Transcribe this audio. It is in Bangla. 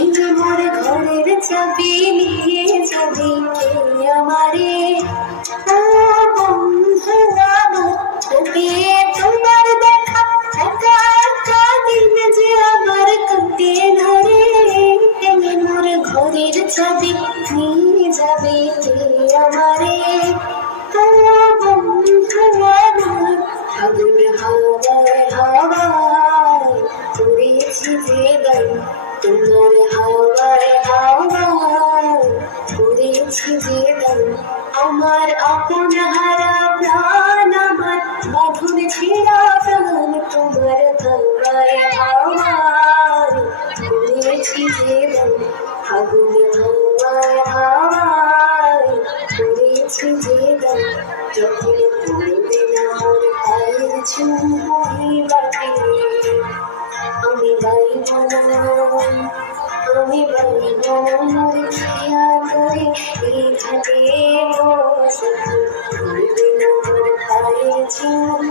ভেঙে মোর ঘরের চাবি নিয়ে যাবি কে আমারে? ও বন্ধু আমার, কবে তোমার দেখা, একা একা দিন যে আমার কাটে না রে। ভেঙে মোর ঘরের চাবি নিয়ে যাবি কে আমারে? ও বন্ধু আমার, আগুন হাওয়ায় হাওয়ায় করেছি যে গান, তোমার হাওয়ায় হাওয়ায় করেছি যে গান। আমার আপন হারা প্রাণ, আমার বাঁধন ছেঁড়া প্রাণ, তোমার হাওয়ায় হাওয়ায় করেছি যে গান। আগুন হাওয়ায় হাওয়ায় করেছি যে গান। যখন পড়বে না মোর পায়ের চুমুই বাটে, আমি বাইব না, আমি বাইব না মোর খেয়া করে এই ঘাটে বসে। পড়বে না মোর পায়ের চুমুই